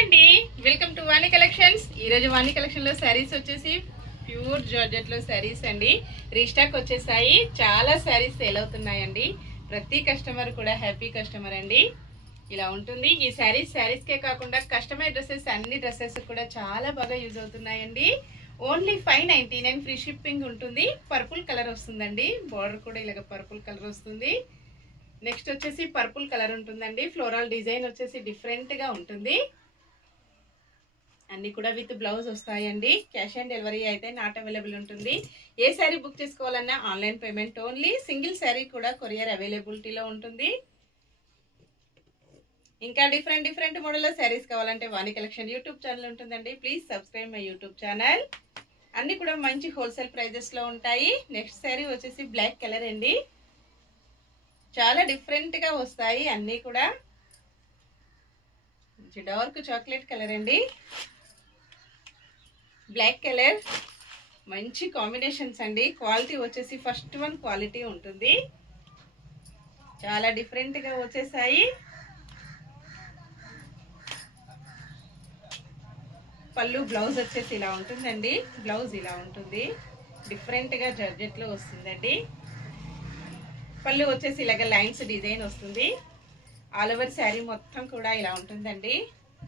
అండి, welcome to Vani collections. ఈరోజు వాణి కలెక్షన్లో శారీస్ వచ్చేసి ప్యూర్ జార్జెట్లో శారీస్ అండి. రీస్టాక్ వచ్చేసాయి. చాలా శారీస్ సేల్ అవుతున్నాయండి. ప్రతి కస్టమర్ కూడా హ్యాపీ కస్టమర్ అండి. ఇలా ఉంటుంది ఈ శారీస్కే కాకుండా కస్టమైజ్ డ్రెస్సెస్, అన్ని డ్రెస్సెస్ కూడా చాలా బాగా యూజ్ అవుతున్నాయండి. ఓన్లీ 599 ఫ్రీ షిప్పింగ్ ఉంటుంది. పర్పుల్ కలర్ వస్తుందండి. బార్డర్ కూడా ఇలాగ పర్పుల్ కలర్ వస్తుంది. నెక్స్ట్ వచ్చేసి పర్పుల్ కలర్ ఉంటుందండి. ఫ్లోరల్ డిజైన్ వచ్చేసి డిఫరెంట్గా ఉంటుంది. అన్ని కూడా విత్ బ్లౌజ్ వస్తాయండి. క్యాష్ ఆన్ డెలివరీ అయితే నాట్ అవైలబుల్ ఉంటుంది. ఏ శారీ బుక్ చేసుకోవాలన్నా online payment only. Single sari కూడా కొరియర్ అవైలబిలిటీలో ఉంటుంది. ఇంకా డిఫరెంట్ మోడల్లో శారీస్ కావాలంటే వాణి కలెక్షన్ యూట్యూబ్ ఛానల్ ఉంటుందండి. Please subscribe my YouTube channel. అన్ని కూడా మంచి హోల్సేల్ ప్రైజెస్లో ఉంటాయి. నెక్స్ట్ శారీ వచ్చేసి బ్లాక్ కలర్ అండి. చాలా డిఫరెంట్గా వస్తాయి అన్నీ కూడా. డార్క్ చాక్లెట్ కలర్ అండి. బ్లాక్ కలర్ మంచి కాంబినేషన్స్ అండి. క్వాలిటీ వచ్చేసి ఫస్ట్ వన్ క్వాలిటీ ఉంటుంది. చాలా డిఫరెంట్గా వచ్చేసాయి. పళ్ళు బ్లౌజ్ వచ్చేసి ఇలా ఉంటుందండి. బ్లౌజ్ ఇలా ఉంటుంది. డిఫరెంట్గా జార్జెట్లో వస్తుందండి. పళ్ళు వచ్చేసి ఇలాగ లైన్స్ డిజైన్ వస్తుంది. ఆల్ ఓవర్ శారీ మొత్తం కూడా ఇలా ఉంటుందండి.